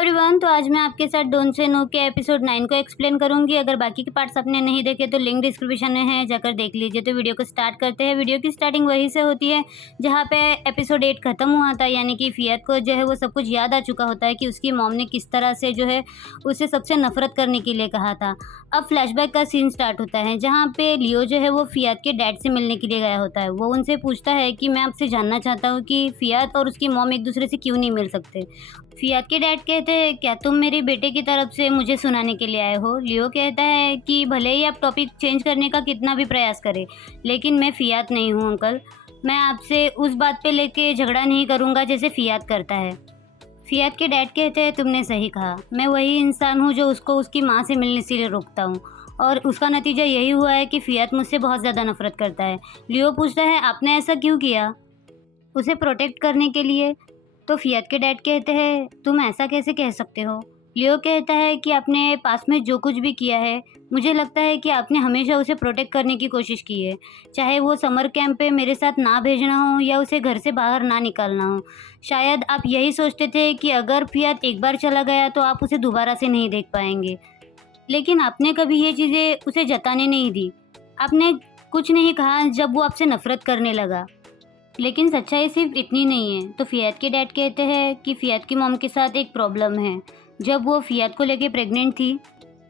Everyone, तो आज मैं आपके साथ डोंट से नो के एपिसोड 9 को एक्सप्लेन करूंगी। अगर बाकी के पार्ट्स आपने नहीं देखे तो लिंक डिस्क्रिप्शन में है, जाकर देख लीजिए। तो वीडियो को स्टार्ट करते हैं। वीडियो की स्टार्टिंग वहीं से होती है जहां पे एपिसोड 8 खत्म हुआ था, यानी कि फियात को जो है वो सब कुछ याद आ चुका होता है कि उसकी मॉम ने किस तरह से जो है उसे सबसे नफरत करने के लिए कहा था। अब फ्लैशबैक का सीन स्टार्ट होता है जहाँ पे लियो जो है वो फियात के डैड से मिलने के लिए गया होता है। वो उनसे पूछता है कि मैं आपसे जानना चाहता हूँ कि फियात और उसकी मॉम एक दूसरे से क्यों नहीं मिल सकते। फियात के डैड कहते हैं, क्या तुम मेरे बेटे की तरफ से मुझे सुनाने के लिए आए हो? लियो कहता है कि भले ही आप टॉपिक चेंज करने का कितना भी प्रयास करें, लेकिन मैं फियात नहीं हूँ अंकल। मैं आपसे उस बात पे लेके झगड़ा नहीं करूँगा जैसे फियात करता है। फियात के डैड कहते हैं, तुमने सही कहा, मैं वही इंसान हूँ जो उसको उसकी माँ से मिलने से रोकता हूँ, और उसका नतीजा यही हुआ है कि फियात मुझसे बहुत ज़्यादा नफरत करता है। लियो पूछता है, आपने ऐसा क्यों किया? उसे प्रोटेक्ट करने के लिए। तो फियात के डैड कहते हैं, तुम ऐसा कैसे कह सकते हो? लियो कहता है कि आपने पास में जो कुछ भी किया है, मुझे लगता है कि आपने हमेशा उसे प्रोटेक्ट करने की कोशिश की है, चाहे वो समर कैंप पे मेरे साथ ना भेजना हो या उसे घर से बाहर ना निकालना हो। शायद आप यही सोचते थे कि अगर फियात एक बार चला गया तो आप उसे दोबारा से नहीं देख पाएंगे, लेकिन आपने कभी ये चीज़ें उसे जताने नहीं दी। आपने कुछ नहीं कहा जब वो आपसे नफरत करने लगा। लेकिन सच्चाई सिर्फ इतनी नहीं है। तो फियात के डैड कहते हैं कि फियात की मॉम के साथ एक प्रॉब्लम है। जब वो फियात को लेके प्रेग्नेंट थी,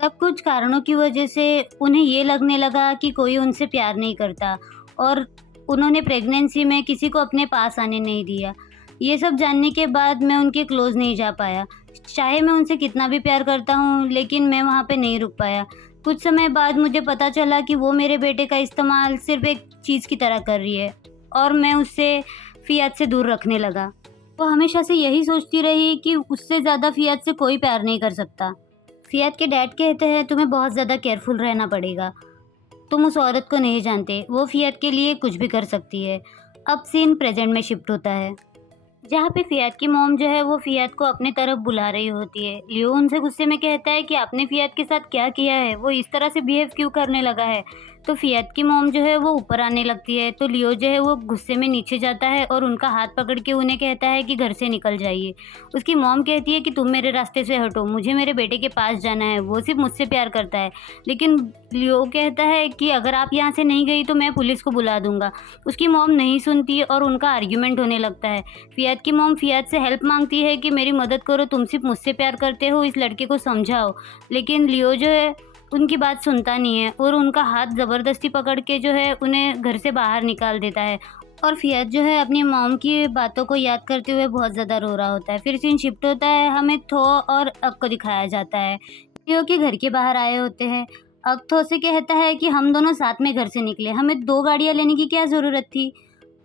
तब कुछ कारणों की वजह से उन्हें ये लगने लगा कि कोई उनसे प्यार नहीं करता, और उन्होंने प्रेगनेंसी में किसी को अपने पास आने नहीं दिया। ये सब जानने के बाद मैं उनके क्लोज नहीं जा पाया। चाहे मैं उनसे कितना भी प्यार करता हूँ, लेकिन मैं वहाँ पे नहीं रुक पाया। कुछ समय बाद मुझे पता चला कि वो मेरे बेटे का इस्तेमाल सिर्फ एक चीज़ की तरह कर रही है, और मैं उससे फियात से दूर रखने लगा। वो हमेशा से यही सोचती रही कि उससे ज़्यादा फियात से कोई प्यार नहीं कर सकता। फियात के डैड कहते हैं, तुम्हें बहुत ज़्यादा केयरफुल रहना पड़ेगा। तुम उस औरत को नहीं जानते, वो फियात के लिए कुछ भी कर सकती है। अब सीन प्रेजेंट में शिफ्ट होता है जहाँ पे फियात की मॉम जो है वो फियात को अपने तरफ बुला रही होती है। लियो उनसे गुस्से में कहता है कि आपने फियात के साथ क्या किया है, वो इस तरह से बिहेव क्यों करने लगा है। तो फियात की मॉम जो है वो ऊपर आने लगती है, तो लियो जो है वो गुस्से में नीचे जाता है और उनका हाथ पकड़ के उन्हें कहता है कि घर से निकल जाइए। उसकी मॉम कहती है कि तुम मेरे रास्ते से हटो, मुझे मेरे बेटे के पास जाना है, वो सिर्फ मुझसे प्यार करता है। लेकिन लियो कहता है कि अगर आप यहाँ से नहीं गई तो मैं पुलिस को बुला दूंगा। उसकी मॉम नहीं सुनती और उनका आर्ग्यूमेंट होने लगता है। फियात की मॉम फियात से हेल्प मांगती है कि मेरी मदद करो, तुम सिर्फ मुझसे प्यार करते हो, इस लड़के को समझाओ। लेकिन लियो जो है उनकी बात सुनता नहीं है और उनका हाथ ज़बरदस्ती पकड़ के जो है उन्हें घर से बाहर निकाल देता है। और फियात जो है अपनी मॉम की बातों को याद करते हुए बहुत ज़्यादा रो रहा होता है। फिर सीन शिफ्ट होता है, हमें थो और अक को दिखाया जाता है। लियो के घर के बाहर आए होते हैं। अक थो से कहता है कि हम दोनों साथ में घर से निकले, हमें 2 गाड़ियाँ लेने की क्या ज़रूरत थी।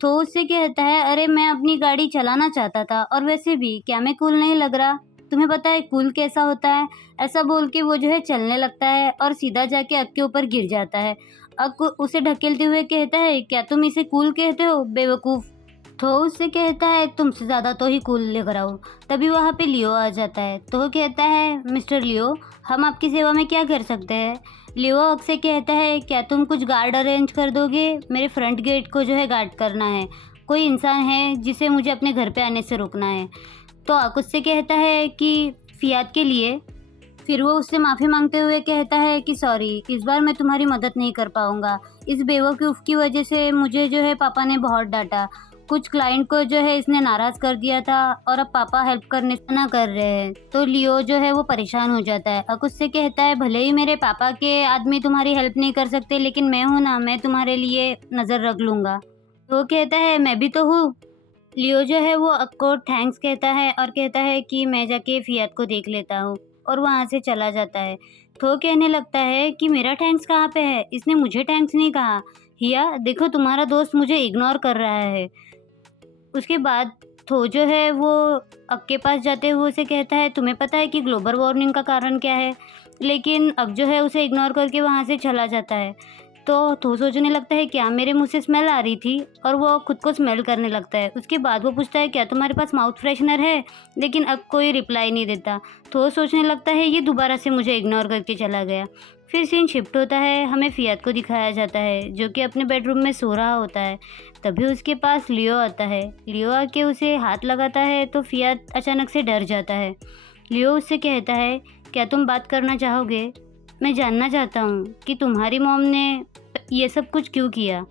तो उससे कहता है, अरे मैं अपनी गाड़ी चलाना चाहता था, और वैसे भी क्या मैं कूल नहीं लग रहा? तुम्हें पता है कूल कैसा होता है? ऐसा बोल के वो जो है चलने लगता है और सीधा जाके अक के ऊपर गिर जाता है। अक उसे ढकेलते हुए कहता है, क्या तुम इसे कूल कहते हो बेवकूफ़? तो उससे कहता है, तुमसे ज़्यादा तो ही कूल लग रहा हूँ। तभी वहाँ पे लियो आ जाता है। तो कहता है, मिस्टर लियो, हम आपकी सेवा में क्या कर सकते हैं? लियो अक से कहता है, क्या तुम कुछ गार्ड अरेंज कर दोगे? मेरे फ्रंट गेट को जो है गार्ड करना है, कोई इंसान है जिसे मुझे अपने घर पे आने से रोकना है। तो अक उससे कहता है कि फियात के लिए। फिर वो उससे माफ़ी मांगते हुए कहता है कि सॉरी, इस बार मैं तुम्हारी मदद नहीं कर पाऊँगा। इस बेवकूफ़ की वजह से मुझे जो है पापा ने बहुत डांटा। कुछ क्लाइंट को जो है इसने नाराज़ कर दिया था, और अब पापा हेल्प करने से मना कर रहे हैं। तो लियो जो है वो परेशान हो जाता है। अक उससे कहता है, भले ही मेरे पापा के आदमी तुम्हारी हेल्प नहीं कर सकते, लेकिन मैं हूँ ना, मैं तुम्हारे लिए नज़र रख लूँगा। तो वो कहता है, मैं भी तो हूँ। लियो जो है वो अक को थैंक्स कहता है और कहता है कि मैं जाके फियात को देख लेता हूँ, और वहाँ से चला जाता है। तो कहने लगता है कि मेरा थैंक्स कहाँ पे है, इसने मुझे थैंक्स नहीं कहा। हिया देखो, तुम्हारा दोस्त मुझे इग्नोर कर रहा है। उसके बाद थो जो है वो अक के पास जाते हुए उसे कहता है, तुम्हें पता है कि ग्लोबल वार्मिंग का कारण क्या है? लेकिन अक जो है उसे इग्नोर करके वहाँ से चला जाता है। तो थो सोचने लगता है, क्या मेरे मुंह से स्मेल आ रही थी, और वो खुद को स्मेल करने लगता है। उसके बाद वो पूछता है, क्या तुम्हारे पास माउथ फ्रेशनर है? लेकिन अक कोई रिप्लाई नहीं देता। थो सोचने लगता है, ये दोबारा से मुझे इग्नोर करके चला गया। फिर सीन शिफ्ट होता है, हमें फियात को दिखाया जाता है जो कि अपने बेडरूम में सो रहा होता है। तभी उसके पास लियो आता है। लियो आके उसे हाथ लगाता है तो फियात अचानक से डर जाता है। लियो उससे कहता है, क्या तुम बात करना चाहोगे? मैं जानना चाहता हूँ कि तुम्हारी मॉम ने ये सब कुछ क्यों किया।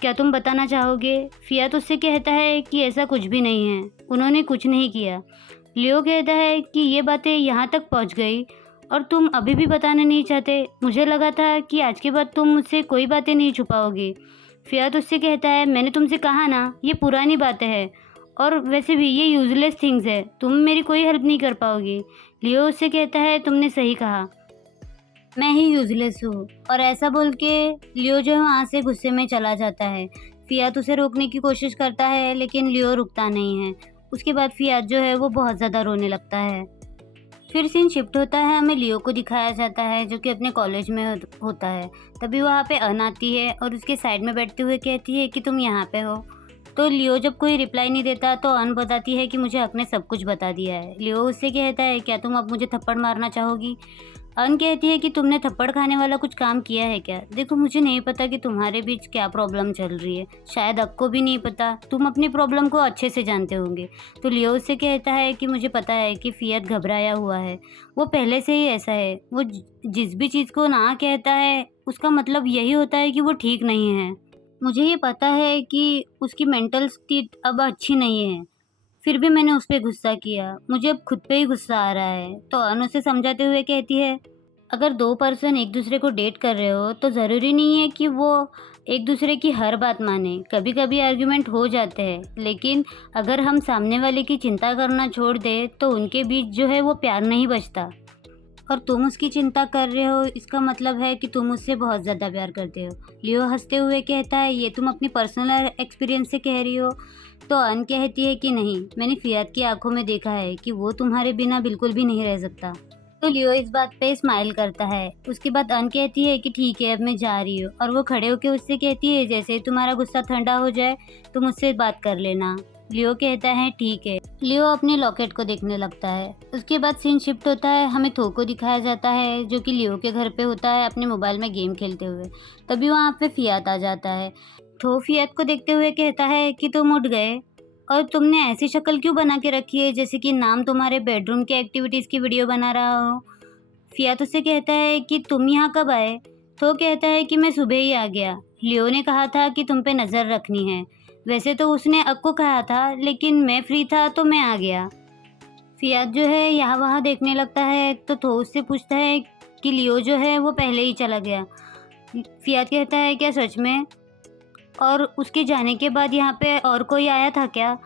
क्या तुम बताना चाहोगे? फियात उससे कहता है कि ऐसा कुछ भी नहीं है, उन्होंने कुछ नहीं किया। लियो कहता है कि ये बातें यहाँ तक पहुँच गई और तुम अभी भी बताना नहीं चाहते। मुझे लगा था कि आज के बाद तुम मुझसे कोई बातें नहीं छुपाओगे। फियात उससे कहता है, मैंने तुमसे कहा ना, ये पुरानी बातें हैं और वैसे भी ये यूज़लेस थिंग्स है, तुम मेरी कोई हेल्प नहीं कर पाओगे। लियो उससे कहता है, तुमने सही कहा, मैं ही यूज़लेस हूँ। और ऐसा बोल के लियो जो है वहाँ से गुस्से में चला जाता है। फियात उसे रोकने की कोशिश करता है लेकिन लियो रुकता नहीं है। उसके बाद फियात जो है वो बहुत ज़्यादा रोने लगता है। फिर सीन शिफ्ट होता है, हमें लियो को दिखाया जाता है जो कि अपने कॉलेज में होता है। तभी वहाँ पे अन आती है और उसके साइड में बैठते हुए कहती है कि तुम यहाँ पे हो। तो लियो जब कोई रिप्लाई नहीं देता तो अन बताती है कि मुझे हक ने सब कुछ बता दिया है। लियो उससे कहता है, क्या तुम अब मुझे थप्पड़ मारना चाहोगी? अन कहती है कि तुमने थप्पड़ खाने वाला कुछ काम किया है क्या? देखो, मुझे नहीं पता कि तुम्हारे बीच क्या प्रॉब्लम चल रही है, शायद आपको भी नहीं पता, तुम अपनी प्रॉब्लम को अच्छे से जानते होंगे। तो लियो उससे कहता है कि मुझे पता है कि फियात घबराया हुआ है, वो पहले से ही ऐसा है, वो जिस भी चीज़ को ना कहता है उसका मतलब यही होता है कि वो ठीक नहीं है। मुझे ये पता है कि उसकी मेंटल स्थिति अब अच्छी नहीं है, फिर भी मैंने उस पे गुस्सा किया, मुझे अब खुद पे ही गुस्सा आ रहा है। तो अनु उसे समझाते हुए कहती है, अगर दो पर्सन एक दूसरे को डेट कर रहे हो तो ज़रूरी नहीं है कि वो एक दूसरे की हर बात माने। कभी कभी आर्ग्यूमेंट हो जाते हैं, लेकिन अगर हम सामने वाले की चिंता करना छोड़ दें तो उनके बीच जो है वो प्यार नहीं बचता। और तुम उसकी चिंता कर रहे हो, इसका मतलब है कि तुम उससे बहुत ज़्यादा प्यार करते हो। लियो हंसते हुए कहता है, ये तुम अपनी पर्सनल एक्सपीरियंस से कह रही हो? तो अन कहती है कि नहीं, मैंने फियात की आंखों में देखा है कि वो तुम्हारे बिना बिल्कुल भी नहीं रह सकता। तो लियो इस बात पे स्माइल करता है। उसके बाद अन कहती है कि ठीक है, अब मैं जा रही हूँ। और वो खड़े होकर उससे कहती है, जैसे ही तुम्हारा गुस्सा ठंडा हो जाए तो मुझसे बात कर लेना। लियो कहता है ठीक है। लियो अपने लॉकेट को देखने लगता है। उसके बाद सीन शिफ्ट होता है, हमें थो को दिखाया जाता है जो कि लियो के घर पे होता है अपने मोबाइल में गेम खेलते हुए। तभी वहाँ पे फियात आ जाता है। थो फियात को देखते हुए कहता है कि तुम उठ गए और तुमने ऐसी शक्ल क्यों बना के रखी है जैसे कि नाम तुम्हारे बेडरूम के एक्टिविटीज़ की वीडियो बना रहा हो। फियात उससे कहता है कि तुम यहाँ कब आए? थो कहता है कि मैं सुबह ही आ गया, लियो ने कहा था कि तुम पे नज़र रखनी है। वैसे तो उसने अब को कहा था, लेकिन मैं फ्री था तो मैं आ गया। फियात जो है यहाँ वहाँ देखने लगता है तो थो उससे पूछता है कि लियो जो है वो पहले ही चला गया। फियात कहता है, क्या सच में? और उसके जाने के बाद यहाँ पे और कोई आया था क्या?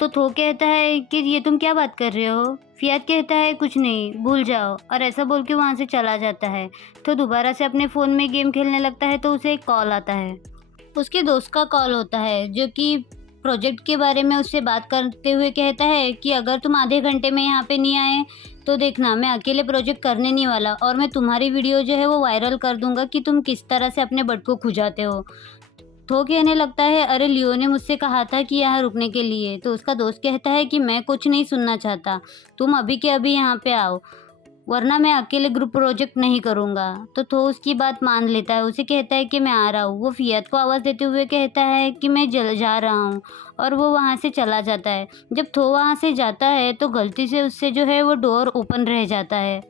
तो थो कहता है कि ये तुम क्या बात कर रहे हो? फियात कहता है, कुछ नहीं, भूल जाओ। और ऐसा बोल के वहाँ से चला जाता है। तो दोबारा से अपने फ़ोन में गेम खेलने लगता है तो उसे एक कॉल आता है। उसके दोस्त का कॉल होता है जो कि प्रोजेक्ट के बारे में उससे बात करते हुए कहता है कि अगर तुम आधे घंटे में यहाँ पे नहीं आए तो देखना, मैं अकेले प्रोजेक्ट करने नहीं वाला और मैं तुम्हारी वीडियो जो है वो वायरल कर दूंगा कि तुम किस तरह से अपने बट को खुजाते हो। थो कहने लगता है, अरे लियो ने मुझसे कहा था कि यहाँ रुकने के लिए। तो उसका दोस्त कहता है कि मैं कुछ नहीं सुनना चाहता, तुम अभी के अभी यहाँ पे आओ, वरना मैं अकेले ग्रुप प्रोजेक्ट नहीं करूँगा। तो थो उसकी बात मान लेता है, उसे कहता है कि मैं आ रहा हूँ। वो फियात को आवाज़ देते हुए कहता है कि मैं जा रहा हूँ और वो वहाँ से चला जाता है। जब थो वहाँ से जाता है तो गलती से उससे जो है वो डोर ओपन रह जाता है।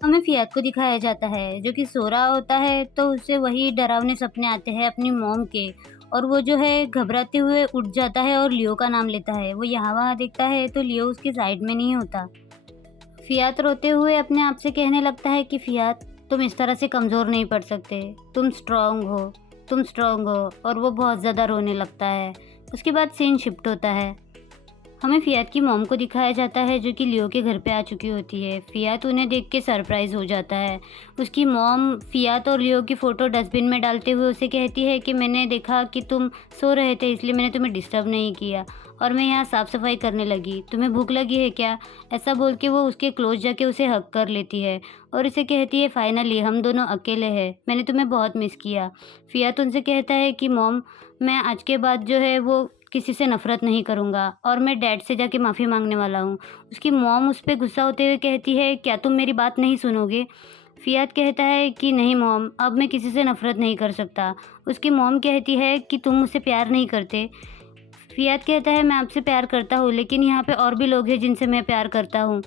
हमें फियात को दिखाया जाता है जो कि सो रहा होता है तो उसे वही डरावने सपने आते हैं अपनी मॉम के, और वो जो है घबराते हुए उठ जाता है और लियो का नाम लेता है। वो यहाँ वहाँ देखता है तो लियो उसके साइड में नहीं होता। फियात रोते हुए अपने आप से कहने लगता है कि फियात, तुम इस तरह से कमज़ोर नहीं पड़ सकते, तुम स्ट्रांग हो, तुम स्ट्रांग हो। और वो बहुत ज़्यादा रोने लगता है। उसके बाद सीन शिफ्ट होता है, हमें फियात की मॉम को दिखाया जाता है जो कि लियो के घर पे आ चुकी होती है। फियात उन्हें देख के सरप्राइज़ हो जाता है। उसकी मॉम फियात और लियो की फ़ोटो डस्टबिन में डालते हुए उसे कहती है कि मैंने देखा कि तुम सो रहे थे इसलिए मैंने तुम्हें डिस्टर्ब नहीं किया और मैं यहाँ साफ़ सफाई करने लगी, तुम्हें भूख लगी है क्या? ऐसा बोल के वो उसके क्लोज जाके उसे हग कर लेती है और उसे कहती है, फाइनली हम दोनों अकेले हैं, मैंने तुम्हें बहुत मिस किया। फियात उनसे कहता है कि मॉम, मैं आज के बाद जो है वो किसी से नफ़रत नहीं करूँगा और मैं डैड से जाके माफ़ी मांगने वाला हूँ। उसकी मॉम उस पर गुस्सा होते हुए कहती है, क्या तुम मेरी बात नहीं सुनोगे? फियात कहता है कि नहीं मॉम, अब मैं किसी से नफ़रत नहीं कर सकता। उसकी मॉम कहती है कि तुम मुझसे प्यार नहीं करते। फियात कहता है, मैं आपसे प्यार करता हूँ, लेकिन यहाँ पे और भी लोग हैं जिनसे मैं प्यार करता हूँ।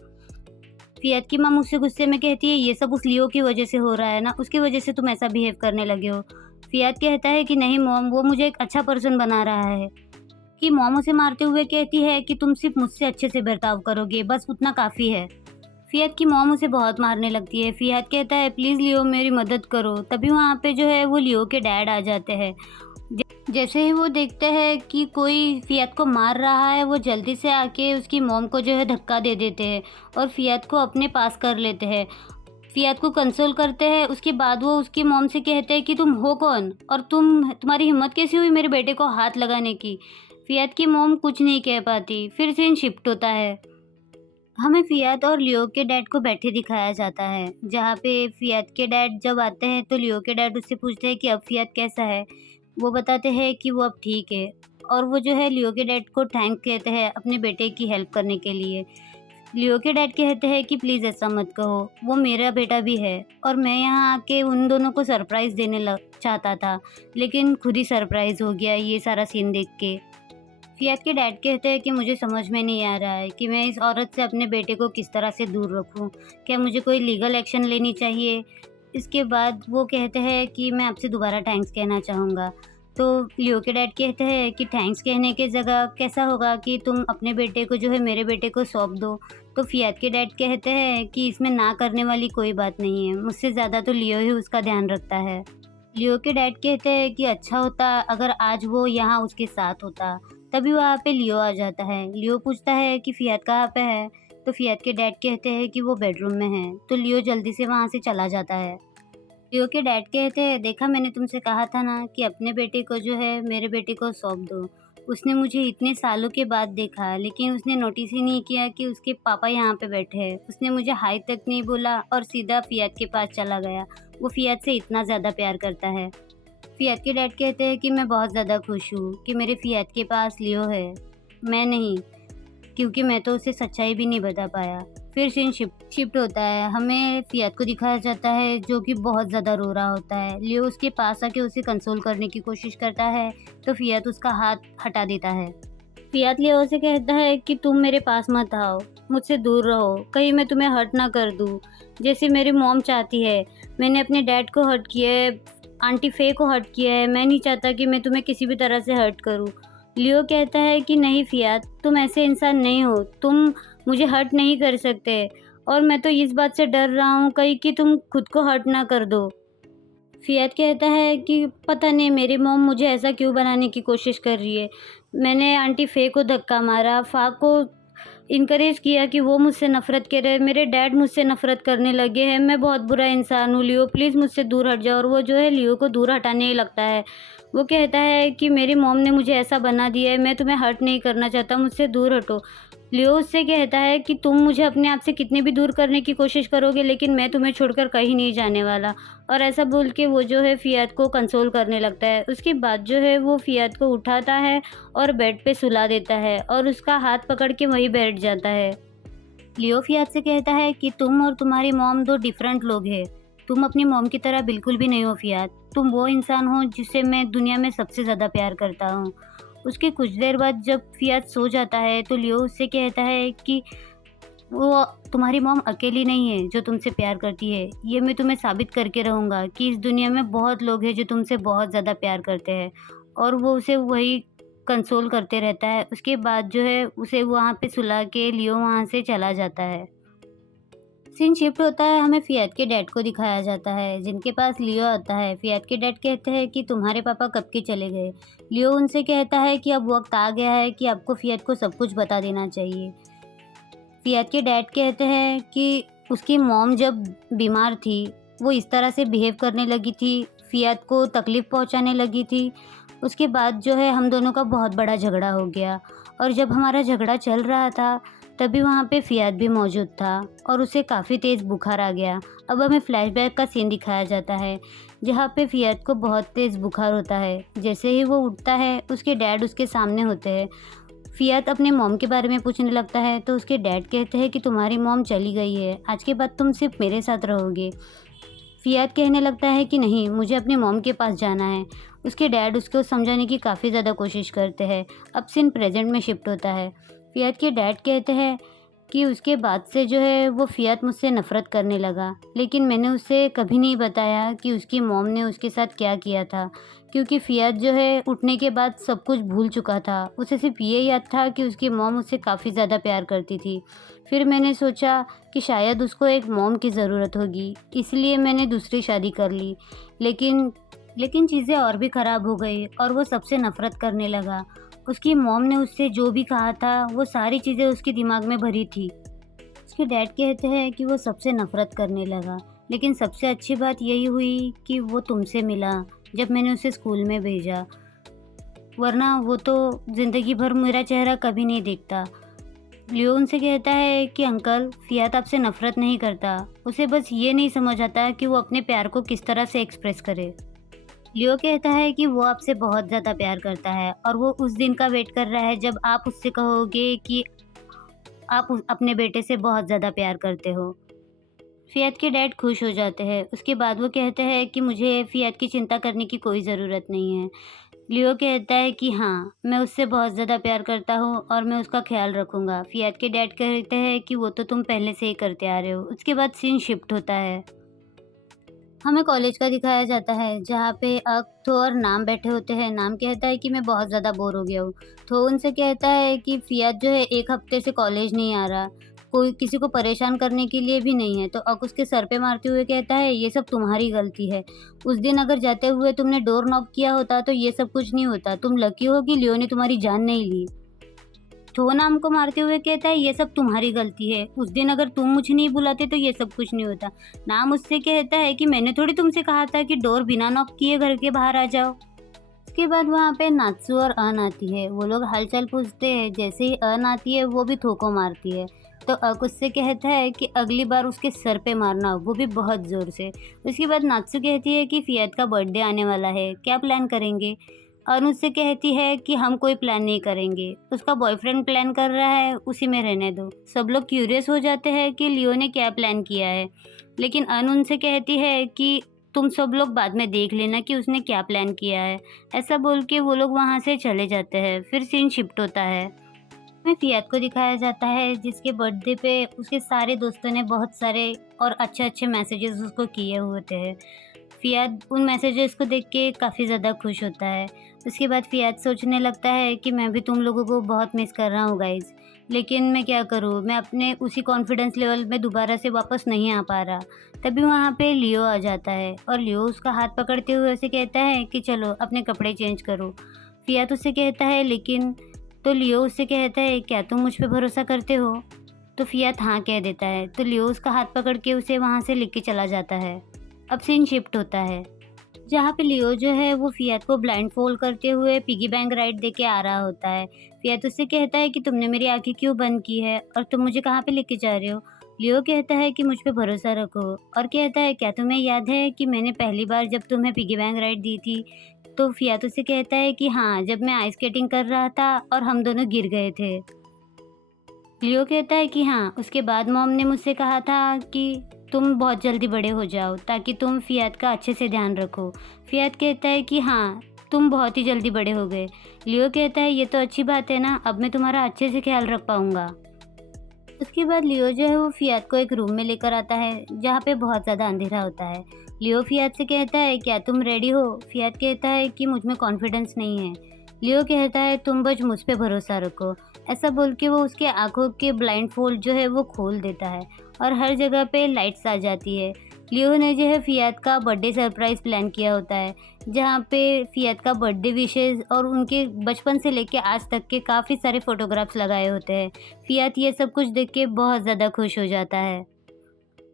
फ़ियाद की माँ मुझसे गुस्से में कहती है, ये सब उस लियो की वजह से हो रहा है ना, उसकी वजह से तुम ऐसा बिहेव करने लगे हो। फ़ियाद कहता है कि नहीं मॉम, वो मुझे एक अच्छा पर्सन बना रहा है। कि मॉम उसे मारते हुए कहती है कि तुम सिर्फ मुझसे अच्छे से बर्ताव करोगे, बस उतना काफ़ी है। फ़ियाद की मॉम उसे बहुत मारने लगती है। फ़ियाद कहता है प्लीज़ लियो मेरी मदद करो। तभी वहाँ पे जो है वो लियो के डैड आ जाते हैं। जैसे ही वो देखते हैं कि कोई फ़ियाद को मार रहा है, वो जल्दी से आके उसकी मॉम को जो है धक्का दे देते हैं और फ़ियाद को अपने पास कर लेते हैं। फ़ियाद को कंसोल करते हैं, उसके बाद वो उसकी मॉम से कहते हैं कि तुम हो कौन और तुम्हारी हिम्मत कैसी हुई मेरे बेटे को हाथ लगाने की। फ़ियाद की मॉम कुछ नहीं कह पाती। फिर सीन शिफ्ट होता है। हमें फ़ियाद और लियो के डैड को बैठे दिखाया जाता है, जहाँ पे फ़ियाद के डैड जब आते हैं तो लियो के डैड उससे पूछते हैं कि अब फ़ियाद कैसा है? वो बताते हैं कि वो अब ठीक है और वो जो है लियो के डैड को थैंक कहते हैं अपने बेटे की हेल्प करने के लिए। लियो के डैड कहते हैं कि प्लीज़ ऐसा मत कहो, वो मेरा बेटा भी है और मैं यहाँ आके उन दोनों को सरप्राइज़ देने लग चाहता था, लेकिन खुद ही सरप्राइज़ हो गया ये सारा सीन देख के। फ़ियाद के डैड कहते हैं कि मुझे समझ में नहीं आ रहा है कि मैं इस औरत से अपने बेटे को किस तरह से दूर रखूं। क्या मुझे कोई लीगल एक्शन लेनी चाहिए? इसके बाद वो कहते हैं कि मैं आपसे दोबारा थैंक्स कहना चाहूँगा। तो लियो के डैड कहते हैं कि थैंक्स कहने की जगह कैसा होगा कि तुम अपने बेटे को जो है मेरे बेटे को सौंप दो। तो फ़ियाद के डैड कहते हैं कि इसमें ना करने वाली कोई बात नहीं है, मुझसे ज़्यादा तो लियो ही उसका ध्यान रखता है। लियो के डैड कहते हैं कि अच्छा होता अगर आज वो यहाँ उसके साथ होता। तभी वहाँ पे लियो आ जाता है। लियो पूछता है कि फ़ियाद कहाँ पे है? तो फ़ियाद के डैड कहते हैं कि वो बेडरूम में है। तो लियो जल्दी से वहाँ से चला जाता है। लियो के डैड कहते हैं देखा मैंने तुमसे कहा था ना कि अपने बेटे को जो है मेरे बेटे को सौंप दो। उसने मुझे इतने सालों के बाद देखा लेकिन उसने नोटिस ही नहीं किया कि उसके पापा यहाँ पे बैठे हैं। उसने मुझे हाय तक नहीं बोला और सीधा फ़ियाद के पास चला गया। वो फ़ियाद से इतना ज़्यादा प्यार करता है। फ़ियाद के डैड कहते हैं कि मैं बहुत ज़्यादा खुश हूँ कि मेरे फ़ियाद के पास लियो है, मैं नहीं, क्योंकि मैं तो उसे सच्चाई भी नहीं बता पाया। फिर सीन शिफ्ट होता है। हमें फ़ियाद को दिखाया जाता है जो कि बहुत ज़्यादा रो रहा होता है। लियो उसके पास आके उसे कंसोल करने की कोशिश करता है तो फ़ियाद उसका हाथ हटा देता है। फ़ियाद लियो से कहता है कि तुम मेरे पास मत आओ, मुझसे दूर रहो, कहीं मैं तुम्हें हर्ट ना कर दूँ, जैसे मेरी मॉम चाहती है। मैंने अपने डैड को हर्ट किया है, आंटी फ़े को हर्ट किया है, मैं नहीं चाहता कि मैं तुम्हें किसी भी तरह से हर्ट करूँ। लियो कहता है कि नहीं फ़ियाद, तुम ऐसे इंसान नहीं हो, तुम मुझे हर्ट नहीं कर सकते और मैं तो इस बात से डर रहा हूँ कहीं कि तुम खुद को हर्ट ना कर दो। फ़ियाद कहता है कि पता नहीं मेरी मॉम मुझे ऐसा क्यों बनाने की कोशिश कर रही है। मैंने आंटी फ़े को धक्का मारा, फ़ा को इनकरेज किया कि वो मुझसे नफ़रत करे, मेरे डैड मुझसे नफ़रत करने लगे हैं, मैं बहुत बुरा इंसान हूँ, लियो प्लीज़ मुझसे दूर हट जाओ। और वो जो है लियो को दूर हटाने ही लगता है। वो कहता है कि मेरी मॉम ने मुझे ऐसा बना दिया है, मैं तुम्हें हर्ट नहीं करना चाहता, मुझसे दूर हटो। लियो उससे कहता है कि तुम मुझे अपने आप से कितने भी दूर करने की कोशिश करोगे लेकिन मैं तुम्हें छोड़कर कहीं नहीं जाने वाला। और ऐसा बोल के वो जो है फ़ियाद को कंसोल करने लगता है। उसके बाद जो है वो फ़ियाद को उठाता है और बेड पे सुला देता है और उसका हाथ पकड़ के वहीं बैठ जाता है। लियो फ़ियाद से कहता है कि तुम और तुम्हारी मॉम दो डिफरेंट लोग हैं। तुम अपनी मॉम की तरह बिल्कुल भी नहीं हो फ़ियाद। तुम वो इंसान हो जिसे मैं दुनिया में सबसे ज़्यादा प्यार करता हूँ। उसके कुछ देर बाद जब फ़ियाद सो जाता है तो लियो उससे कहता है कि वो तुम्हारी मॉम अकेली नहीं है जो तुमसे प्यार करती है। ये मैं तुम्हें साबित करके रहूँगा कि इस दुनिया में बहुत लोग हैं जो तुमसे बहुत ज़्यादा प्यार करते हैं। और वो उसे वही कंसोल करते रहता है। उसके बाद जो है उसे वहाँ पे सुला के लियो वहाँ से चला जाता है। सीन शिफ्ट होता है। हमें फ़ियाद के डैड को दिखाया जाता है जिनके पास लियो आता है। फ़ियाद के डैड कहते हैं कि तुम्हारे पापा कब के चले गए। लियो उनसे कहता है कि अब वक्त आ गया है कि आपको फ़ियाद को सब कुछ बता देना चाहिए। फ़ियाद के डैड कहते हैं कि उसकी मॉम जब बीमार थी वो इस तरह से बिहेव करने लगी थी, फ़ियाद को तकलीफ़ पहुंचाने लगी थी। उसके बाद जो है हम दोनों का बहुत बड़ा झगड़ा हो गया और जब हमारा झगड़ा चल रहा था तभी वहाँ पे फ़ियाद भी मौजूद था और उसे काफ़ी तेज़ बुखार आ गया। अब हमें फ्लैशबैक का सीन दिखाया जाता है जहाँ पे फ़ियाद को बहुत तेज़ बुखार होता है। जैसे ही वो उठता है उसके डैड उसके सामने होते हैं। फ़ियाद अपने मॉम के बारे में पूछने लगता है तो उसके डैड कहते हैं कि तुम्हारी मॉम चली गई है, आज के बाद तुम सिर्फ मेरे साथ रहोगे। फ़ियाद कहने लगता है कि नहीं, मुझे अपनी मॉम के पास जाना है। उसके डैड उसको समझाने की काफ़ी ज़्यादा कोशिश करते हैं। अब सीन प्रेजेंट में शिफ्ट होता है। फ़ियाद के डैड कहते हैं कि उसके बाद से जो है वो फ़ियात मुझसे नफ़रत करने लगा। लेकिन मैंने उसे कभी नहीं बताया कि उसकी मॉम ने उसके साथ क्या किया था, क्योंकि फ़ियात जो है उठने के बाद सब कुछ भूल चुका था। उसे सिर्फ़ ये याद था कि उसकी मॉम उससे काफ़ी ज़्यादा प्यार करती थी। फिर मैंने सोचा कि शायद उसको एक मॉम की ज़रूरत होगी, इसलिए मैंने दूसरी शादी कर ली। लेकिन चीज़ें और भी ख़राब हो गई और वो सबसे नफ़रत करने लगा। उसकी मॉम ने उससे जो भी कहा था, वो सारी चीज़ें उसके दिमाग में भरी थी। उसके डैड कहते हैं कि वो सबसे नफ़रत करने लगा, लेकिन सबसे अच्छी बात यही हुई कि वो तुमसे मिला जब मैंने उसे स्कूल में भेजा, वरना वो तो ज़िंदगी भर मेरा चेहरा कभी नहीं देखता। लियो उनसे कहता है कि अंकल, फ़ियात आपसे नफ़रत नहीं करता, उसे बस ये नहीं समझ आता कि वो अपने प्यार को किस तरह से एक्सप्रेस करे। लियो कहता है कि वो आपसे बहुत ज़्यादा प्यार करता है और वो उस दिन का वेट कर रहा है जब आप उससे कहोगे कि आप अपने बेटे से बहुत ज़्यादा प्यार करते हो। फ़ियात के डैड खुश हो जाते हैं। उसके बाद वो कहते हैं कि मुझे फ़ियात की चिंता करने की कोई ज़रूरत नहीं है। लियो कहता है कि हाँ, मैं उससे बहुत ज़्यादा प्यार करता हूँ और मैं उसका ख़्याल रखूँगा। फ़ियात के डैड कहते हैं कि वो तो तुम पहले से ही करते आ रहे हो। उसके बाद सीन शिफ्ट होता है। हमें कॉलेज का दिखाया जाता है जहाँ पे थो और नाम बैठे होते हैं। नाम कहता है कि मैं बहुत ज़्यादा बोर हो गया हूँ। थो उनसे कहता है कि फ़ियात जो है 1 हफ़्ते से कॉलेज नहीं आ रहा, कोई किसी को परेशान करने के लिए भी नहीं है। तो अक उसके सर पे मारते हुए कहता है, ये सब तुम्हारी गलती है। उस दिन अगर जाते हुए तुमने डोर नॉक किया होता तो ये सब कुछ नहीं होता। तुम लकी हो कि लियो ने तुम्हारी जान नहीं ली। थो नाम को मारते हुए कहता है, ये सब तुम्हारी गलती है। उस दिन अगर तुम मुझे नहीं बुलाते तो ये सब कुछ नहीं होता। नाम उससे कहता है कि मैंने थोड़ी तुमसे कहा था कि डोर बिना नॉक किए घर के बाहर आ जाओ। उसके बाद वहाँ पे नात्सू और अन आती है। वो लोग हालचाल पूछते हैं। जैसे ही अन आती है वो भी थो को मारती है। तो अक उससे कहता है कि अगली बार उसके सर पे मारना, वो भी बहुत ज़ोर से। उसके बाद नात्सू कहती है कि फ़ियात का बर्थडे आने वाला है, क्या प्लान करेंगे? अन उससे कहती है कि हम कोई प्लान नहीं करेंगे, उसका बॉयफ्रेंड प्लान कर रहा है, उसी में रहने दो। सब लोग क्यूरियस हो जाते हैं कि लियो ने क्या प्लान किया है, लेकिन अन उनसे कहती है कि तुम सब लोग बाद में देख लेना कि उसने क्या प्लान किया है। ऐसा बोल के वो लोग वहाँ से चले जाते हैं। फिर सीन शिफ्ट होता है। में फ़ियात को दिखाया जाता है जिसके बर्थडे पे उसके सारे दोस्तों ने बहुत सारे और अच्छे-अच्छे मैसेजेस उसको किए हुए थे। फ़ियात उन मैसेजेस को देख के काफ़ी ज़्यादा खुश होता है। उसके बाद फ़ियात सोचने लगता है कि मैं भी तुम लोगों को बहुत मिस कर रहा हूँ गाइज़, लेकिन मैं क्या करूँ? मैं अपने उसी कॉन्फिडेंस लेवल में दोबारा से वापस नहीं आ पा रहा। तभी वहाँ पे लियो आ जाता है और लियो उसका हाथ पकड़ते हुए उसे कहता है कि चलो अपने कपड़े चेंज करो। फ़ियात उससे कहता है लेकिन तो लियो उससे कहता है, क्या तुम मुझ पे भरोसा करते हो? तो फ़ियात हाँ कह देता है। तो लियो उसका हाथ पकड़ के उसे वहाँ से लेके चला जाता है। अब सीन शिफ्ट होता है, जहाँ पे लियो जो है वो फ़ियात को ब्लाइंडफोल्ड करते हुए पिगी बैंक राइड देके आ रहा होता है। फ़ियात उससे कहता है कि तुमने मेरी आँखें क्यों बंद की है और तुम मुझे कहाँ पे लेके जा रहे हो? लियो कहता है कि मुझ पे भरोसा रखो और कहता है, क्या तुम्हें याद है कि मैंने पहली बार जब तुम्हें पिगी बैंक राइड दी थी? तो फ़ियात उससे कहता है कि हाँ, जब मैं आइस स्केटिंग कर रहा था और हम दोनों गिर गए थे। लियो कहता है कि हाँ, उसके बाद मॉम ने मुझसे कहा था कि तुम बहुत जल्दी बड़े हो जाओ ताकि तुम फ़ियात का अच्छे से ध्यान रखो। फ़ियात कहता है कि हाँ, तुम बहुत ही जल्दी बड़े हो गए। लियो कहता है, ये तो अच्छी बात है ना, अब मैं तुम्हारा अच्छे से ख्याल रख पाऊँगा। उसके बाद लियो जो है वो फ़ियात को एक रूम में लेकर आता है जहाँ पे बहुत ज़्यादा अंधेरा होता है। लियो फ़ियात से कहता है, क्या तुम रेडी हो? फ़ियात कहता है कि मुझ में कॉन्फिडेंस नहीं है। लियो कहता है, तुम बस मुझ पे भरोसा रखो। ऐसा बोल के वो उसके आँखों के ब्लाइंडफोल्ड जो है वो खोल देता है और हर जगह पे लाइट्स आ जाती है। लियो ने जो है फ़ियात का बर्थडे सरप्राइज़ प्लान किया होता है, जहाँ पे फ़ियात का बर्थडे विशेज़ और उनके बचपन से लेके आज तक के काफ़ी सारे फ़ोटोग्राफ्स लगाए होते हैं। फ़ियात ये सब कुछ देख के बहुत ज़्यादा खुश हो जाता है।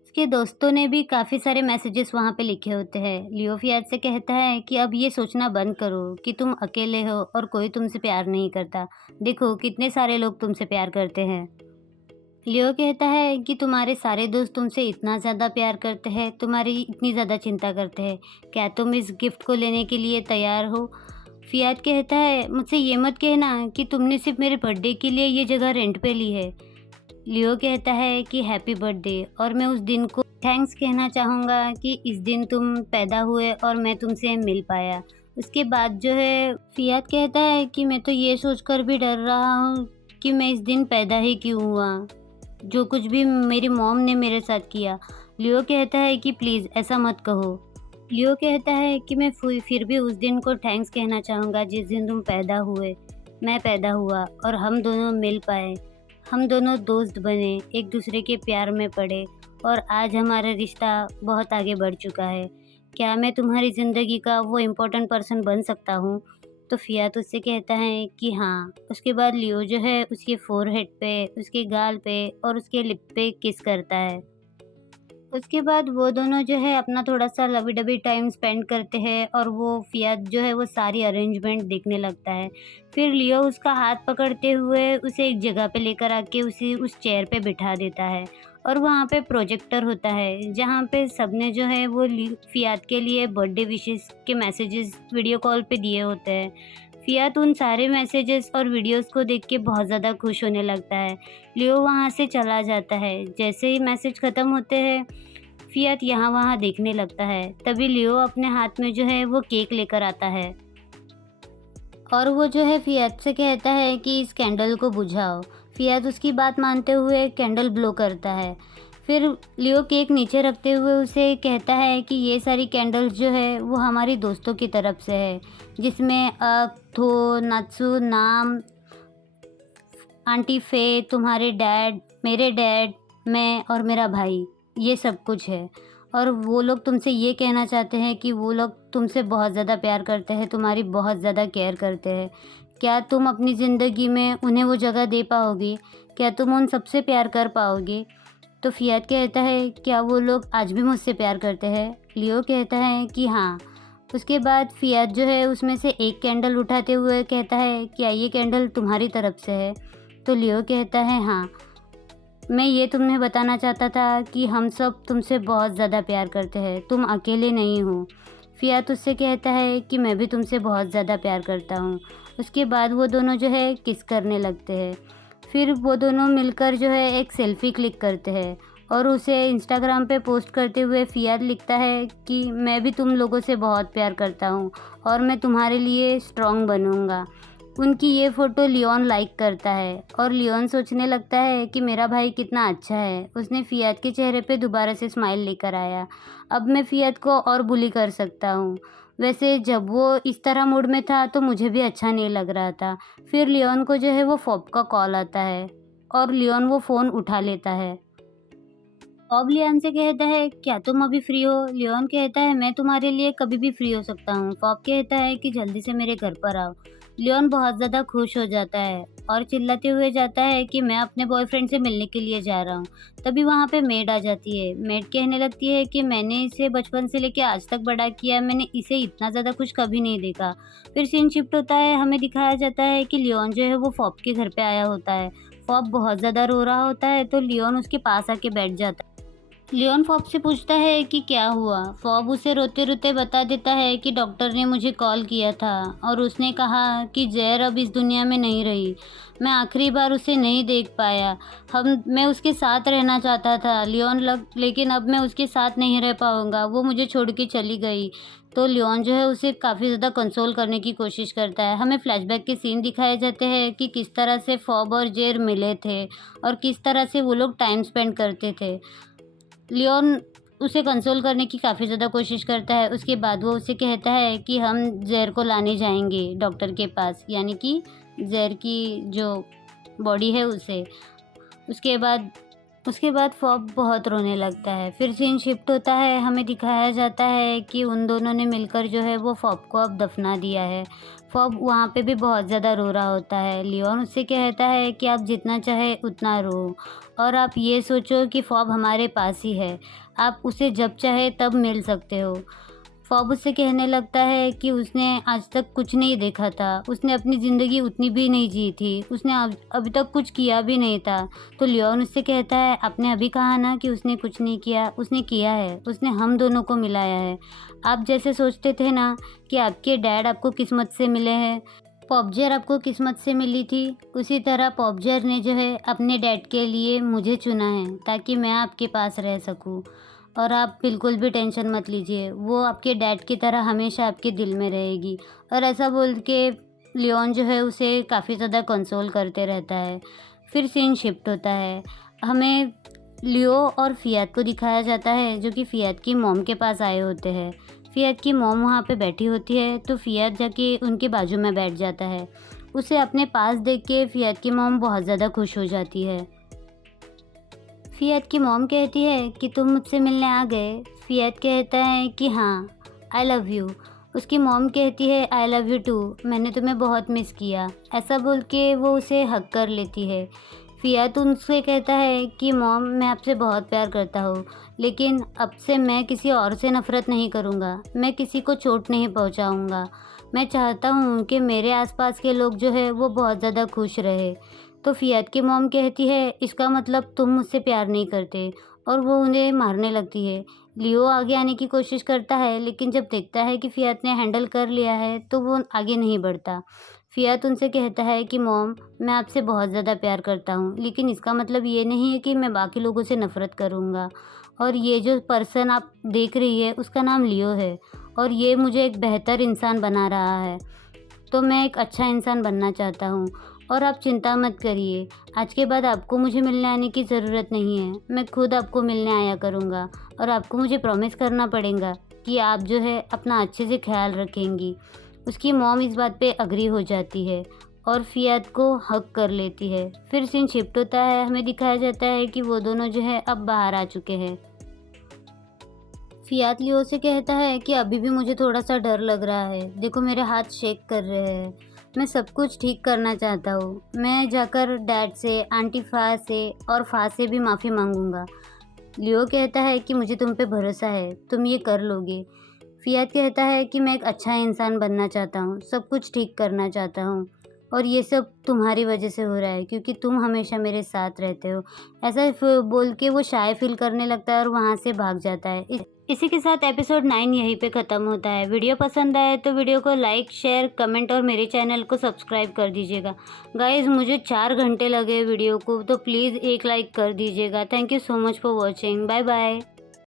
उसके दोस्तों ने भी काफ़ी सारे मैसेजेस वहाँ पे लिखे होते हैं। लियो फ़ियात से कहता है कि अब ये सोचना बंद करो कि तुम अकेले हो और कोई तुमसे प्यार नहीं करता। देखो कितने सारे लोग तुमसे प्यार करते हैं। लियो कहता है कि तुम्हारे सारे दोस्त तुमसे इतना ज़्यादा प्यार करते हैं, तुम्हारी इतनी ज़्यादा चिंता करते हैं। क्या तुम इस गिफ्ट को लेने के लिए तैयार हो? फ़ियात कहता है, मुझसे ये मत कहना कि तुमने सिर्फ़ मेरे बर्थडे के लिए ये जगह रेंट पे ली है। लियो कहता है कि हैप्पी बर्थडे और मैं उस दिन को थैंक्स कहना चाहूँगा कि इस दिन तुम पैदा हुए और मैं तुमसे मिल पाया। उसके बाद जो है फ़ियात कहता है कि मैं तो ये सोचकर भी डर रहा हूँ कि मैं इस दिन पैदा ही क्यों हुआ। जो कुछ भी मेरी मॉम ने मेरे साथ किया। लियो कहता है कि प्लीज़ ऐसा मत कहो। लियो कहता है कि मैं फिर भी उस दिन को थैंक्स कहना चाहूँगा जिस दिन तुम पैदा हुए, मैं पैदा हुआ और हम दोनों मिल पाए। हम दोनों दोस्त बने, एक दूसरे के प्यार में पड़े और आज हमारा रिश्ता बहुत आगे बढ़ चुका है। क्या मैं तुम्हारी ज़िंदगी का वो इम्पोर्टेंट पर्सन बन सकता हूँ? तो फियात उससे कहता है कि हाँ। उसके बाद लियो जो है उसके फ़ोरहेड पे, उसके गाल पे और उसके लिप पे किस करता है। उसके बाद वो दोनों जो है अपना थोड़ा-सा लवी-डवी टाइम स्पेंड करते हैं और वो फियात जो है वो सारी अरेंजमेंट देखने लगता है। फिर लियो उसका हाथ पकड़ते हुए उसे एक जगह पे लेकर आके उसे उस चेयर पे बिठा देता है और वहाँ पे प्रोजेक्टर होता है जहाँ पे सबने जो है वो फियात के लिए बर्थडे विशेस के मैसेजेस वीडियो कॉल पे दिए होते हैं। फियात उन सारे मैसेजेस और वीडियोस को देख के बहुत ज़्यादा खुश होने लगता है। लियो वहाँ से चला जाता है। जैसे ही मैसेज ख़त्म होते हैं, फियात यहाँ-वहाँ देखने लगता है। तभी लियो अपने हाथ में जो है वो केक लेकर आता है और वो जो है फियात से कहता है कि इस कैंडल को बुझाओ। फियात उसकी बात मानते हुए कैंडल ब्लो करता है। फिर लियो केक नीचे रखते हुए उसे कहता है कि ये सारी कैंडल्स जो है वो हमारी दोस्तों की तरफ से है, जिसमें थो, नात्सु, नाम, आंटी फ़े, तुम्हारे डैड, मेरे डैड, मैं और मेरा भाई, ये सब कुछ है। और वो लोग तुमसे ये कहना चाहते हैं कि वो लोग तुमसे बहुत ज़्यादा प्यार करते हैं, तुम्हारी बहुत ज़्यादा केयर करते हैं। क्या तुम अपनी ज़िंदगी में उन्हें वो जगह दे पाओगी? क्या तुम उन सबसे प्यार कर पाओगी? तो फियात कहता है, क्या वो लोग आज भी मुझसे प्यार करते हैं? लियो कहता है कि हाँ। उसके बाद फियात जो है उसमें से एक कैंडल उठाते हुए कहता है, क्या ये कैंडल तुम्हारी तरफ से है? तो लियो कहता है, हाँ। मैं ये तुम्हें बताना चाहता था कि हम सब तुमसे बहुत ज़्यादा प्यार करते हैं, तुम अकेले नहीं हो। फियात उससे कहता है कि मैं भी तुमसे बहुत ज़्यादा प्यार करता हूँ। उसके बाद वो दोनों जो है किस करने लगते हैं। फिर वो दोनों मिलकर जो है एक सेल्फ़ी क्लिक करते हैं और उसे इंस्टाग्राम पे पोस्ट करते हुए फियात लिखता है कि मैं भी तुम लोगों से बहुत प्यार करता हूँ और मैं तुम्हारे लिए स्ट्रॉन्ग बनूँगा। उनकी ये फ़ोटो लियोन लाइक करता है और लियोन सोचने लगता है कि मेरा भाई कितना अच्छा है। उसने फियात के चेहरे पे दोबारा से स्माइल लेकर आया। अब मैं फियात को और बुली कर सकता हूँ। वैसे जब वो इस तरह मूड में था तो मुझे भी अच्छा नहीं लग रहा था। फिर लियोन को जो है वो फ़ॉब का कॉल आता है और लियोन वो फ़ोन उठा लेता है। फ़ॉब लियोन से कहता है, क्या तुम अभी फ्री हो? लियोन कहता है, मैं तुम्हारे लिए कभी भी फ्री हो सकता हूँ। फ़ॉब कहता है कि जल्दी से मेरे घर पर आओ। लियोन बहुत ज़्यादा खुश हो जाता है और चिल्लाते हुए जाता है कि मैं अपने बॉयफ्रेंड से मिलने के लिए जा रहा हूँ। तभी वहाँ पे मेड आ जाती है। मेड कहने लगती है कि मैंने इसे बचपन से लेके आज तक बड़ा किया, मैंने इसे इतना ज़्यादा खुश कभी नहीं देखा। फिर सीन शिफ्ट होता है, हमें दिखाया जाता है कि लियोन जो है वो फ़ॉब के घर पे आया होता है। फ़ॉब बहुत ज़्यादा रो रहा होता है तो लियोन उसके पास आके बैठ जाता है। लियोन फ़ॉब से पूछता है कि क्या हुआ। फ़ॉब उसे रोते-रोते बता देता है कि डॉक्टर ने मुझे कॉल किया था और उसने कहा कि ज़ेर अब इस दुनिया में नहीं रही। मैं आखिरी बार उसे नहीं देख पाया। मैं उसके साथ रहना चाहता था लेकिन अब मैं उसके साथ नहीं रह पाऊँगा। वो मुझे छोड़ के चली गई। तो लियोन जो है उसे काफ़ी ज़्यादा कंसोल करने की कोशिश करता है। हमें फ्लैशबैक के सीन दिखाए जाते हैं कि किस तरह से फ़ॉब और ज़ेर मिले थे और किस तरह से वो लोग टाइम स्पेंड करते थे। लियोन उसे कंसोल करने की काफ़ी ज़्यादा कोशिश करता है। उसके बाद वो उसे कहता है कि हम ज़ेर को लाने जाएँगे डॉक्टर के पास, यानी कि ज़ेर की जो बॉडी है उसे। उसके बाद उसके बाद फ़ॉब बहुत रोने लगता है। फिर सीन शिफ्ट होता है, हमें दिखाया जाता है कि उन दोनों ने मिलकर जो है वो फ़ॉब को अब दफ़ना दिया है। फ़ॉब वहाँ पे भी बहुत ज़्यादा रो रहा होता है। लियोन उससे कहता है कि आप जितना चाहे उतना रो और आप ये सोचो कि फ़ॉब हमारे पास ही है। आप उसे जब चाहे तब मिल सकते हो। फ़ॉब उससे कहने लगता है कि उसने आज तक कुछ नहीं देखा था, उसने अपनी ज़िंदगी उतनी भी नहीं जी थी, उसने अभी तक कुछ किया भी नहीं था। तो लियोन उससे कहता है, आपने अभी कहा ना कि उसने कुछ नहीं किया, उसने किया है, उसने हम दोनों को मिलाया है। आप जैसे सोचते थे ना कि आपके डैड आपको किस्मत से मिले हैं, पॉपजेर आपको किस्मत से मिली थी, उसी तरह पॉपजेर ने जो है अपने डैड के लिए मुझे चुना है ताकि मैं आपके पास रह सकूं। और आप बिल्कुल भी टेंशन मत लीजिए, वो आपके डैड की तरह हमेशा आपके दिल में रहेगी। और ऐसा बोल के लियोन जो है उसे काफ़ी ज़्यादा कंसोल करते रहता है। फिर सीन शिफ्ट होता है, हमें लियो और फियात को दिखाया जाता है, जो कि फियात की मॉम के पास आए होते हैं। फियात की मॉम वहाँ पे बैठी होती है, तो फियात जाके उनके बाजू में बैठ जाता है। उसे अपने पास देख के फियात की मॉम बहुत ज़्यादा खुश हो जाती है। फियात की मॉम कहती है कि तुम मुझसे मिलने आ गए। फियात कहता है कि हाँ, आई लव यू। उसकी मॉम कहती है आई लव यू टू, मैंने तुम्हें बहुत मिस किया। ऐसा बोल के वो उसे हग कर लेती है। फियात उनसे कहता है कि मॉम, मैं आपसे बहुत प्यार करता हूँ, लेकिन अब से मैं किसी और से नफ़रत नहीं करूँगा, मैं किसी को चोट नहीं पहुँचाऊँगा। मैं चाहता हूँ कि मेरे आसपास के लोग जो है वो बहुत ज़्यादा खुश रहे। तो फियात की मॉम कहती है इसका मतलब तुम मुझसे प्यार नहीं करते, और वो उन्हें मारने लगती है। लियो आगे आने की कोशिश करता है, लेकिन जब देखता है कि फियात ने हैंडल कर लिया है तो वो आगे नहीं बढ़ता। फियात उनसे कहता है कि मॉम, मैं आपसे बहुत ज़्यादा प्यार करता हूँ, लेकिन इसका मतलब ये नहीं है कि मैं बाकी लोगों से नफ़रत करूँगा। और ये जो पर्सन आप देख रही है उसका नाम लियो है, और ये मुझे एक बेहतर इंसान बना रहा है। तो मैं एक अच्छा इंसान बनना चाहता हूँ, और आप चिंता मत करिए। आज के बाद आपको मुझे मिलने आने की ज़रूरत नहीं है। मैं खुद आपको मिलने आया करूँगा, और आपको मुझे प्रॉमिस करना पड़ेगा कि आप जो है अपना अच्छे से ख्याल रखेंगी। उसकी मॉम इस बात पे एग्री हो जाती है और फियात को हग कर लेती है। फिर सीन शिफ्ट होता है, हमें दिखाया जाता है कि वो दोनों जो है अब बाहर आ चुके हैं। फियात लियो से कहता है कि अभी भी मुझे थोड़ा-सा डर लग रहा है। देखो मेरे हाथ शेक कर रहे हैं। मैं सब कुछ ठीक करना चाहता हूँ। मैं जाकर डैड से, आंटी फ़ा से और फ़ा से भी माफ़ी माँगूँगा। लियो कहता है कि मुझे तुम पे भरोसा है, तुम ये कर लोगे। फियात कहता है कि मैं एक अच्छा इंसान बनना चाहता हूँ, सब कुछ ठीक करना चाहता हूँ, और ये सब तुम्हारी वजह से हो रहा है क्योंकि तुम हमेशा मेरे साथ रहते हो। ऐसा बोल के वो शाय फील करने लगता है और वहाँ से भाग जाता है। इसी के साथ एपिसोड 9 यहीं पे ख़त्म होता है। वीडियो पसंद आए तो वीडियो को लाइक, शेयर, कमेंट और मेरे चैनल को सब्सक्राइब कर दीजिएगा। गाइज़, मुझे 4 घंटे लगे वीडियो को, तो प्लीज़ एक लाइक कर दीजिएगा। Thank you so much for watching. Bye bye.